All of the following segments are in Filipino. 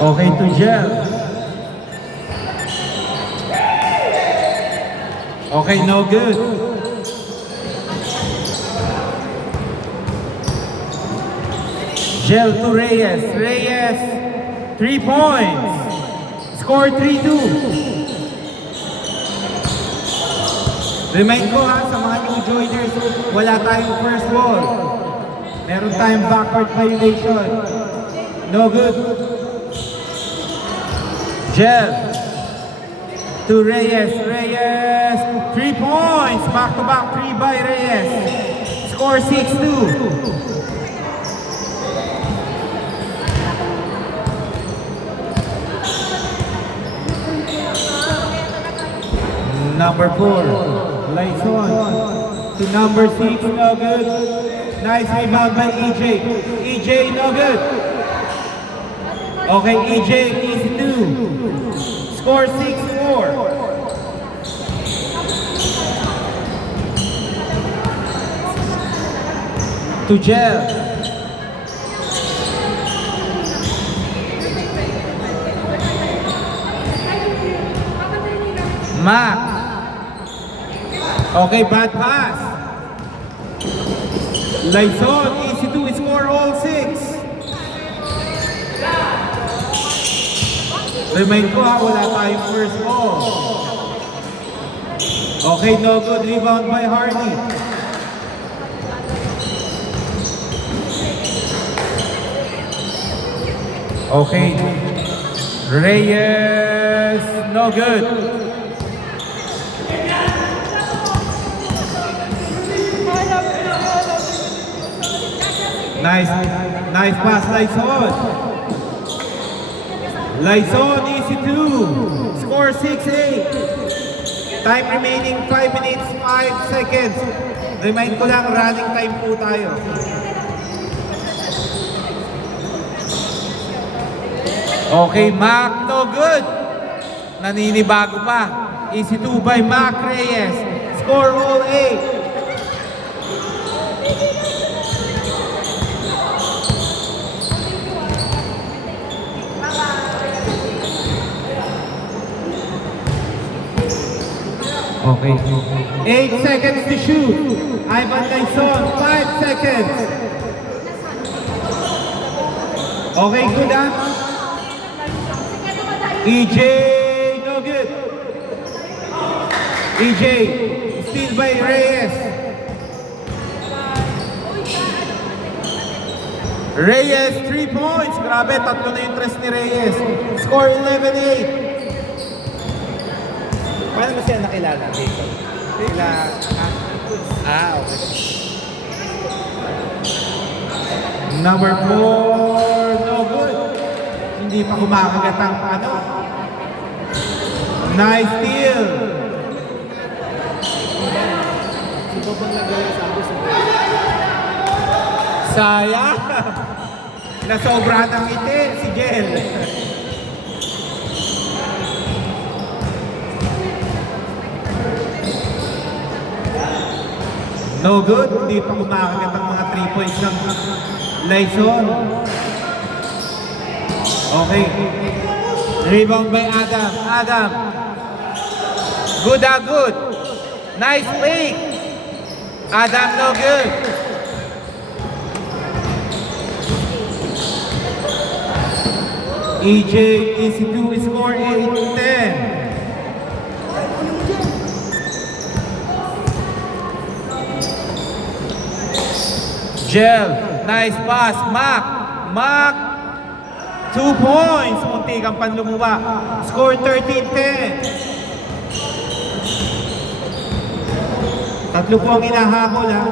Okay to Gel. Okay, no good. Gel to Reyes. Reyes, 3 points. Score 3-2. Remind ko ha, sa mga new joiners, wala tayong first ball. Meron tayong backward violation. No good. Gel to Reyes. Reyes, 3 points. Back to back 3 by Reyes. Score 6-2. Number 4, Lyson to number 6, no good. Nice rebound by EJ. EJ, no good. Okay, EJ, easy 2. Score 6-4. To Gel. Mac. Okay, bad pass. Lyson, easy to score all 6. Remind ko ha, wala tayong first ball. Okay, no good. Rebound by Hardy. Okay. Reyes, no good. Nice pass, Lyson. Lyson, easy 2. Score 6-8. Time remaining 5 minutes, 5 seconds. Remind ko lang, running time po tayo. Okay, Mac, no good. Naninibago pa. Easy 2 by Mac Reyes. Score all 8. Okay. 8 seconds to shoot. Ivan Lyson, 5 seconds. Okay, good ha? EJ, no good. EJ, steal by Reyes. Reyes, 3 points. Grabe, tatlo na yung tres ni Reyes. Score 11-8. Paano mo siya nakilala? Sila... okay. Number 4, no good. Hindi pa kumakagat ang ano. Nice steal. Sino bang nagaya sabi sa Sayang. Nasobrahan ng ngiti si Gel. No good. Hindi pa kumakagat ang mga 3 points ng Lyson. Okay. Rebound by Adam. Adam. Good, good. Nice fake. Adam, no good. EJ, easy to score 8-10. Gel, nice pass. Mac, 2 points. Munti kang panlumuba. Score 13-10. Tatlo po ang inahabol ha.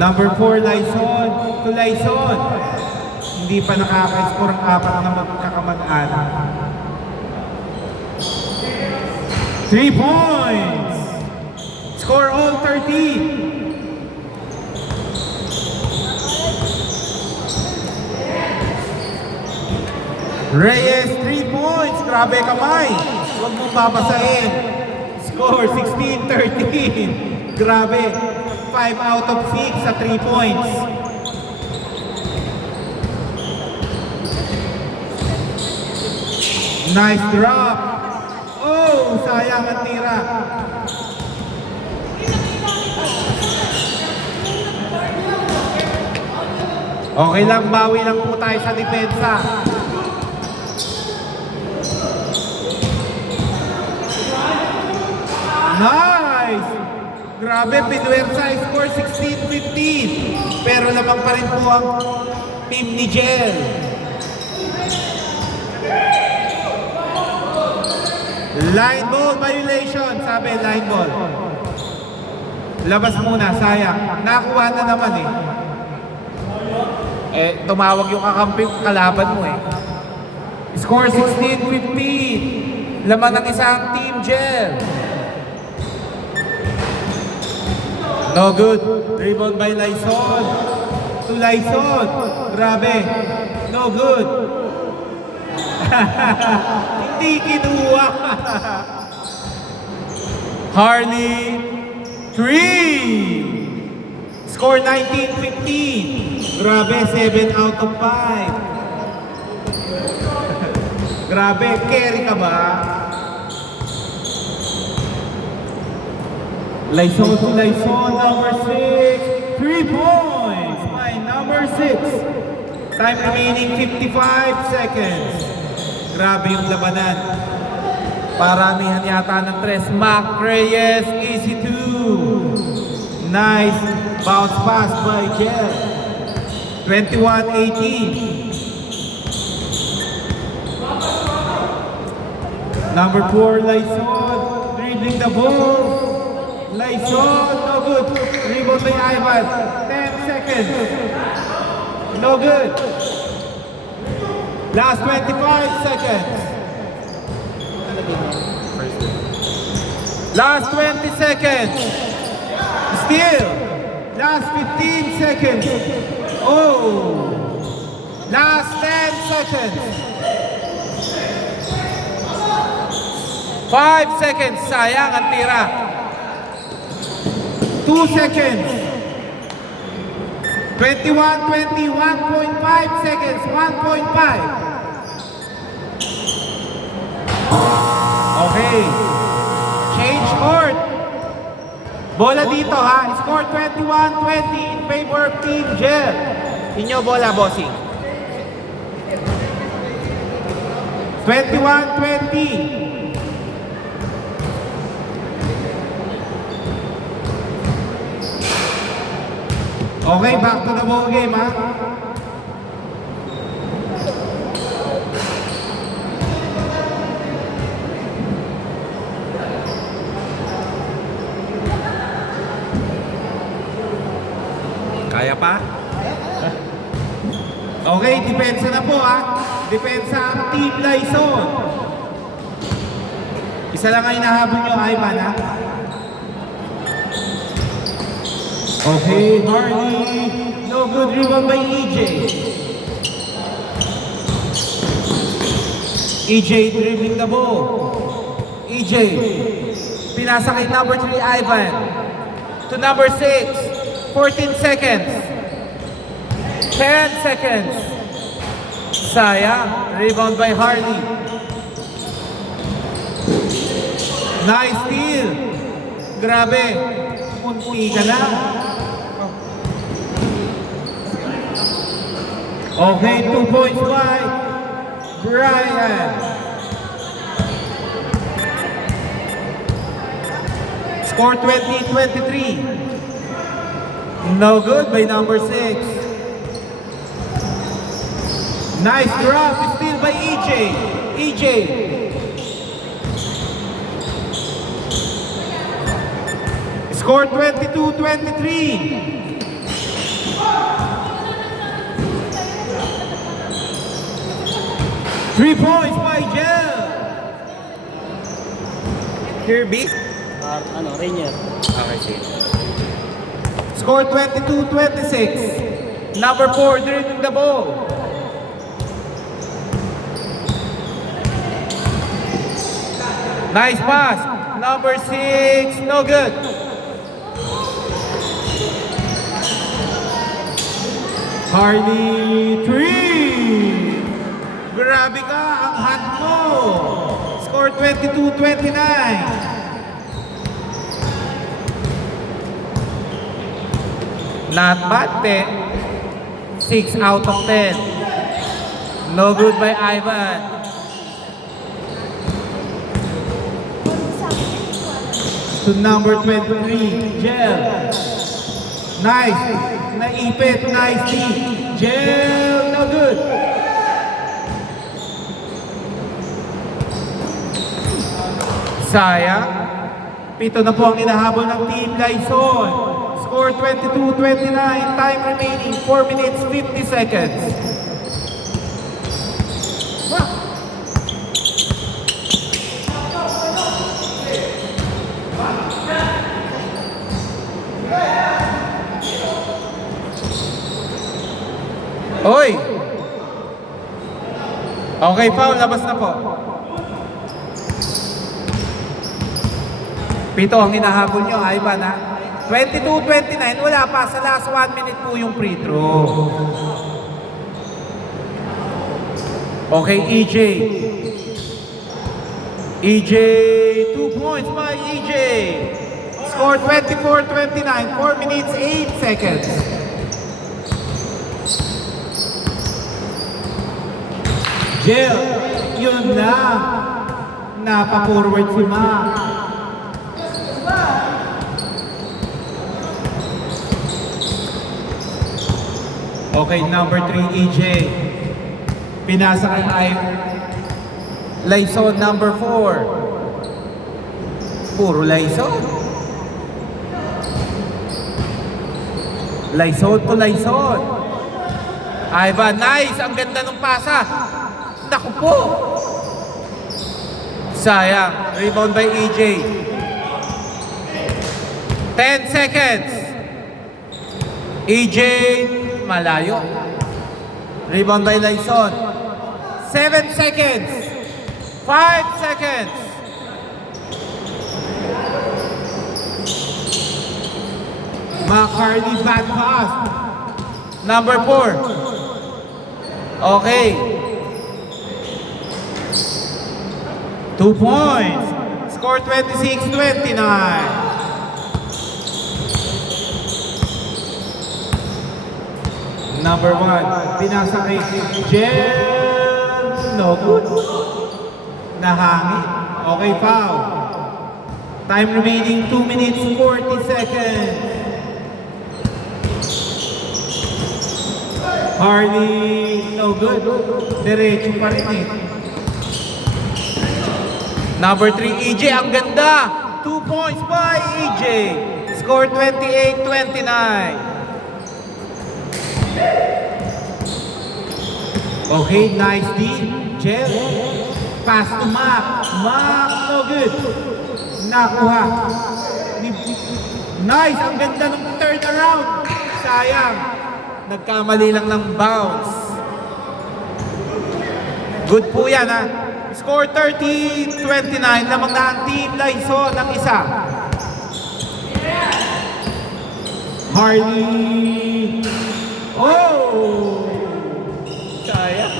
Number 4, Lyson. To Lyson. Hindi pa nakaka-score ang 4 na magkakamag-anak. 3 points. Score all 13. Reyes, 3 points. Grabe kamay. Huwag mong babasahin. Score 16-13. Grabe. 5 out of 6 sa 3 points. Nice drop. Oh, sayang ang tira. Okay lang, bawi lang po tayo sa depensa. Nice! Grabe, pinuwersa, score 16-15. Pero lamang pa rin po ang team ni Jel. Line ball violation, sabi line ball. Labas muna, sayang. Nakuha na naman eh. Tumawag yung kakampi, kalaban mo eh. Score 16-15. Laman ng isang team, Jel. No good. Rebound by Lyson. To Lyson. Grabe. No good. Hindi kinuha. Harley 3. Score 19-15. Grabe, 7 out of 5. Grabe, carry ka ba? Lyson to Lyson, number 6. 3 points by number 6. Time remaining 55 seconds. Grabe yung labanan. Paramihan yata ng tres. Mac Reyes, easy 2. Nice bounce pass by Jel. 21-18. Number 4, Lyson, dribbling the ball. Lyson, no good. Rebound by Ivan. 10 seconds. No good. Last 25 seconds. Last 20 seconds. Still. Last 15 seconds. Oh. Last 10 seconds. 5 seconds. Sayang ang tira. 2 seconds. 21-20, 1.5 seconds, 1.5. Okay. Change court. Bola dito ha. Score 21-20 in favor of Team Jel. Inyo bola, bossing. 21-20. Okay, back to the ball game, ha? Kaya pa? Okay, depensa na po, ha? Depensa ang Team Lyson. Isa lang ang hinahabol nyo, Ivan, ha? Okay, Harley. No good rebound by EJ. EJ dribbling the ball. EJ. Pinasa kay number 3, Ivan. To number 6. 14 seconds. 10 seconds. Sayang. Rebound by Harley. Nice steal. Grabe. Munti ka na. Okay, 2 points by Brian. Score 20-23. No good by number 6. Nice drop, steal by EJ. EJ. Score 22-23. 3 points by Jel. Kirby? Rainier. Okay, sige. Score 22-26. Number 4 dribbling the ball. Nice pass. Number 6, no good. Harley 3. Grabe ka, ang hot mo. Score 22-29. Not bad, 6 out of 10. No good by Ivan. To number 23, Jel. Nice. Naipit, nice D. Jel, no good. Sayang. 7 na po ang inahabol ng Team Lysol. Score 22-29. Time remaining 4 minutes 50 seconds. Oy! Okay, foul. Labas na po. 7 ang hinahabol nyo, Ivan, ha? 22-29, wala pa. Sa last 1 minute po yung free throw. Okay, EJ. EJ, 2 points by EJ. Score 24-29, 4 minutes, 8 seconds. Jill, yun na. Napa-forward si Ma. Okay, number 3, EJ. Pinasa kay Lysol, number 4. Puro Lysol. Lysol to Lysol. Ivan, nice! Ang ganda ng pasa. Naku po! Sayang. Rebound by EJ. 10 seconds. EJ, malayo. Rebound by Lysol. 7 seconds. 5 seconds. McCartney bad pass. Number 4. Okay. 2 points. Score 26-29. Number 1, pinasa kay Jen. No good. Nahangin. Okay, foul. Time remaining 2 minutes 40 seconds. Harley, no good. Diretso pa rin eh. Number 3, EJ, ang ganda. 2 points by EJ. Score 28-29. Okay, nice D. Jeff. Pass to Mac. Mac, no good. Nakuha. Nice, ang ganda ng turnaround. Sayang. Nagkamali lang ng bounce. Good po yan, ha. Score 30-29. Lamang na ang Team Lysol ng isa. Harley. Oh! Sayang.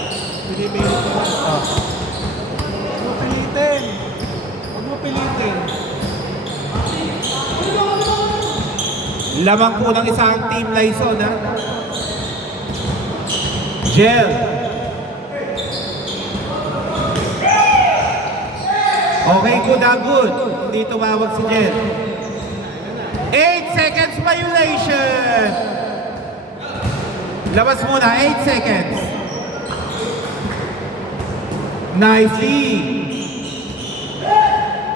Pinipili ko lang. Huwag mo pilitin. Huwag mo pilitin. Lamang po ng isang Team Lysol, ha. Jel. Okay, good. Hindi tumawag si Jel. 8 seconds violation. Labas muna, 8 seconds. Nicely.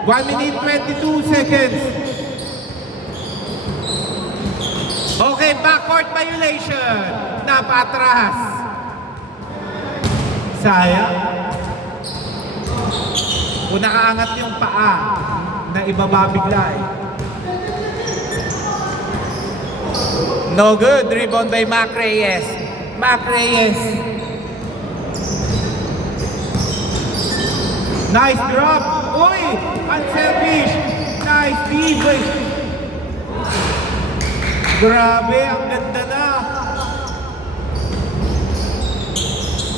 1 minute 22 seconds. Okay, backcourt violation. Napatras. Sayang. Kung nakaangat yung paa, na ibaba bigla eh. No good. Rebound by Mac Reyes. Mac Reyes. Nice drop. Uy! Unselfish. Nice deep. Grabe, ang ganda na.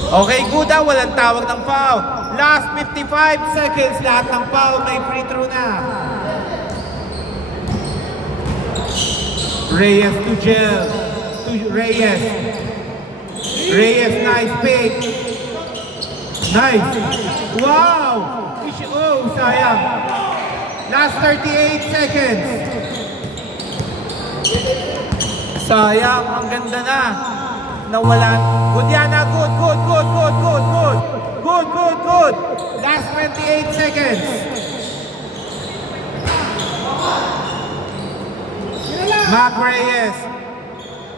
Okay, good ah. Walang tawag ng foul. Last 55 seconds. Lahat ng foul may free throw na. Reyes to Gel. To Reyes. Reyes, nice pick. Nice. Wow! Oh, sayang. Last 38 seconds. Sayang, ang ganda na. Nawalan. Good yan na. Good. Good. Last 28 seconds. Mac Reyes.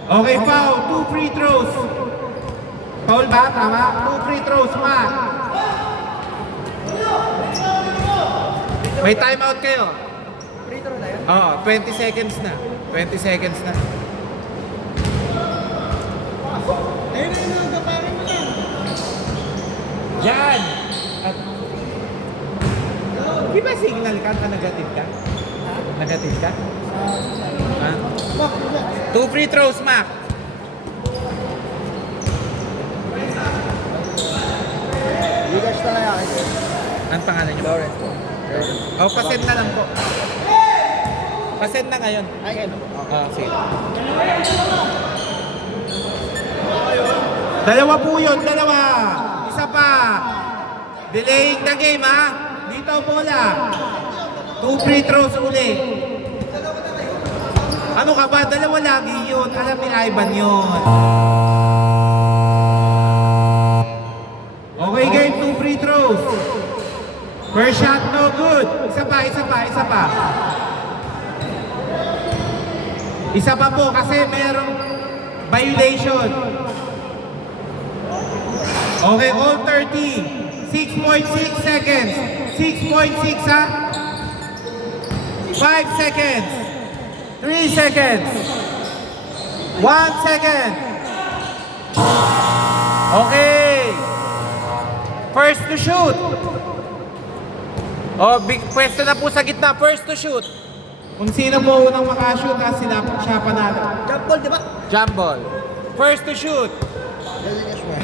Okay, foul. 2 free throws. Foul ba? Tama? 2 free throws, Mac. May timeout kayo. Free throw na yun? Oo, 20 seconds na. 20 seconds na. Ayun na yun, kaparin mo na. Diyan! At... Di ba signal ka? Negative ka? Negative ka? Ha? 2 free throws, Mac. Ligas na kaya kayo. Anong pangalan niyo? Lawrence po. Oh, pasend na lang po. Pasend na ngayon. Ay, ano? Sige. Dalawa po yun, dalawa. Isa pa. Delaying the game, ha? Dito bola. 2 free throws uli. Ano ka ba? Dalawa lagi yun. Alam ni Ivan yun. Okay, game. 2 free throws. First shot, no good. Isa pa. Isa pa po kasi merong violation. Okay, all 30. 6.6 seconds. 6.6 ha? 5 seconds. 3 seconds. 1 second. Okay. First to shoot. Oh, big pwesto na po sa gitna. First to shoot. Kung sino po unang makashoot, siya panalo. Jump ball, di ba? Jump ball. First to shoot. Ligas mo.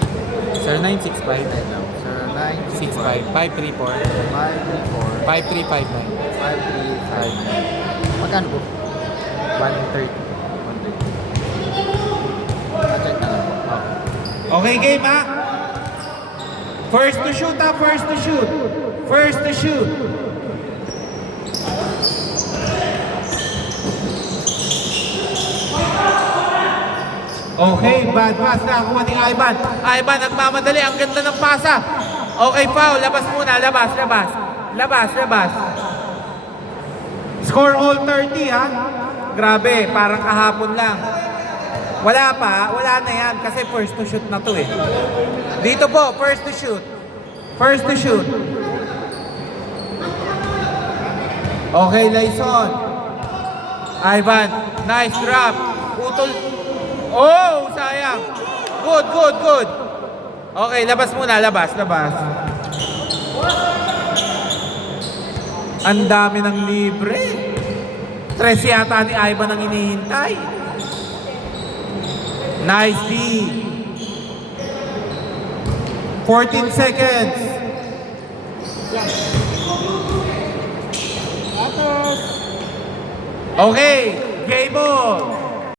Sir 965. Sir, 9, 65. 534. 5, 5359. 5, 3, 5. Magkano po? 130. 130. Check na lang po. Okay, game ha? First to shoot ha? First to shoot. First to shoot. Okay, bad pass na akuha ni Ivan. Ivan, nagmamadali. Ang ganda ng pasa. Okay, foul. Labas muna. Labas. Score all 30 ha? Grabe, parang kahapon lang. Wala na yan kasi first to shoot na to eh. Dito po, first to shoot. Okay, Lyson. Ivan, nice drop. Putol. Oh, sayang. Good. Okay, labas muna, labas. Ang dami ng libre. 3 yata ni Ivan ang hinihintay. Nice D. 14 seconds. Okay, game on.